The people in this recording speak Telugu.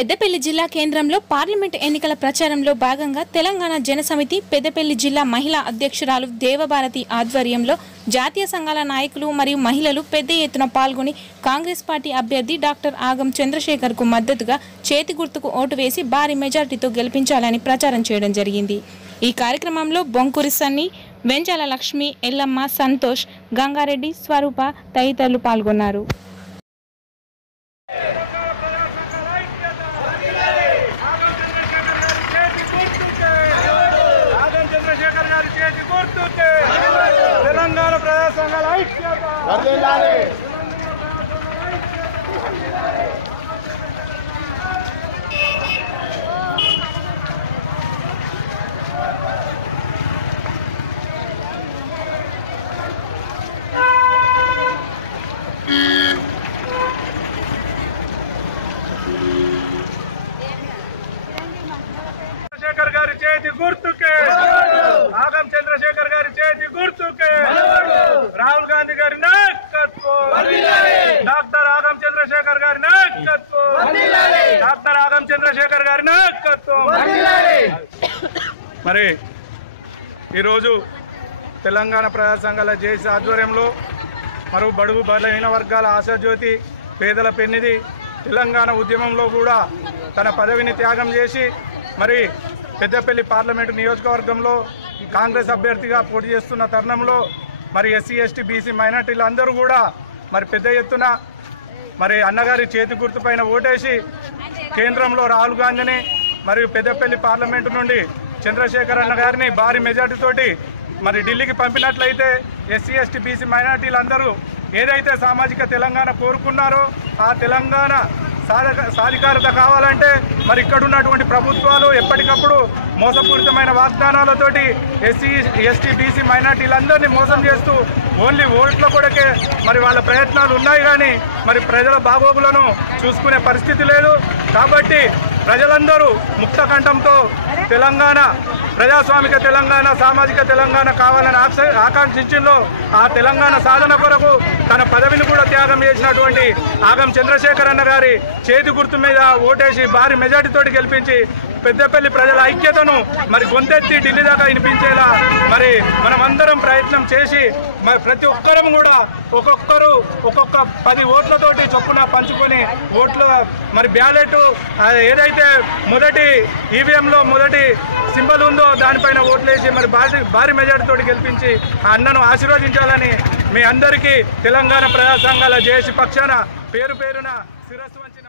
పెద్దపల్లి జిల్లా కేంద్రంలో పార్లమెంట్ ఎన్నికల ప్రచారంలో భాగంగా తెలంగాణ జనసమితి పెద్దపల్లి జిల్లా మహిళా అధ్యక్షురాలు దేవభారతి ఆధ్వర్యంలో జాతీయ సంఘాల నాయకులు మరియు మహిళలు పెద్ద ఎత్తున పాల్గొని కాంగ్రెస్ పార్టీ అభ్యర్థి డాక్టర్ ఆగం చంద్రశేఖర్కు మద్దతుగా చేతి గుర్తుకు ఓటు వేసి భారీ మెజార్టీతో గెలిపించాలని ప్రచారం చేయడం జరిగింది। ఈ కార్యక్రమంలో బొంకురి సన్ని, వెంజాల లక్ష్మి, ఎల్లమ్మ, సంతోష్, గంగారెడ్డి, స్వరూప తదితరులు పాల్గొన్నారు। తెలంగాణ ప్రజా సంఘాల ఐక్యత వర్ధిల్లాలి। చంద్రశేఖర్ గారి చేతి గుర్తుకే, ఆగం చంద్రశేఖర్ గారి చేతి గుర్తుకే, రాహుల్ గాంధీ గారి నాయకత్వం, డాక్టర్ ఆగం చంద్రశేఖర్ గారి నాయకత్వం, డాక్టర్ ఆగం చంద్రశేఖర్ గారి నాయకత్వం। మరి ఈరోజు తెలంగాణ ప్రజా సంఘాల జేసీ ఆధ్వర్యంలో మరియు బడుగు బలహీన వర్గాల ఆశాజ్యోతి, పేదల పెన్నిది తెలంగాణ ఉద్యమంలో కూడా తన పదవిని త్యాగం చేసి మరి పెద్దపల్లి పార్లమెంటు నియోజకవర్గంలో కాంగ్రెస్ అభ్యర్థిగా పోటీ చేస్తున్న తరుణంలో మరి ఎస్సీ ఎస్టీ బీసీ మైనార్టీలు అందరూ కూడా మరి పెద్ద ఎత్తున మరి అన్నగారి చేతి గుర్తుపైన ఓటేసి కేంద్రంలో రాహుల్ గాంధీని మరియు పెద్దపల్లి పార్లమెంటు నుండి చంద్రశేఖర్ అన్న గారిని భారీ మెజార్టీతోటి మరి ఢిల్లీకి పంపినట్లయితే ఎస్సీ ఎస్టీ బీసీ మైనార్టీలు అందరూ ఏదైతే సామాజిక తెలంగాణ కోరుకున్నారో ఆ తెలంగాణ సాధికారత కావాలంటే మరి ఇక్కడ ఉన్నటువంటి ప్రభుత్వాలు ఎప్పటికప్పుడు మోసపూరితమైన వాగ్దానాలతోటి ఎస్సీ ఎస్టీ బీసీ మైనార్టీలందరినీ మోసం చేస్తూ ఓన్లీ ఓట్ల కొరకే మరి వాళ్ళ ప్రయత్నాలు ఉన్నాయి, కానీ మరి ప్రజల బాగోగులను చూసుకునే పరిస్థితి లేదు। కాబట్టి ప్రజలందరూ ముక్త కంఠంతో తెలంగాణ ప్రజాస్వామిక తెలంగాణ, సామాజిక తెలంగాణ కావాలని ఆకాంక్షించిందో ఆ తెలంగాణ సాధన కొరకు తన పదవిని కూడా త్యాగం చేసినటువంటి ఆగం చంద్రశేఖర్ అన్న గారి చేతి గుర్తు మీద ఓటేసి భారీ మెజార్టీతోటి గెలిపించి పెద్దపల్లి ప్రజల ఐక్యతను మరి గొంతెత్తి ఢిల్లీ దాకా వినిపించేలా మరి మనమందరం ప్రయత్నం చేసి మరి ప్రతి ఒక్కరం కూడా ఒక్కొక్కరు ఒక్కొక్క 10 ఓట్లతోటి చొప్పున పంచుకొని ఓట్లు మరి బ్యాలెట్ ఏదైతే మొదటి ఈవీఎంలో మొదటి సింబల్ ఉందో దానిపైన ఓట్లేసి మరి భారీ మెజార్టీతోటి గెలిపించి ఆ అన్నను ఆశీర్వదించాలని మీ అందరికీ తెలంగాణ ప్రజా సంఘాల జేఏసీ పక్షాన పేరు పేరున శిరస్సు వంచిన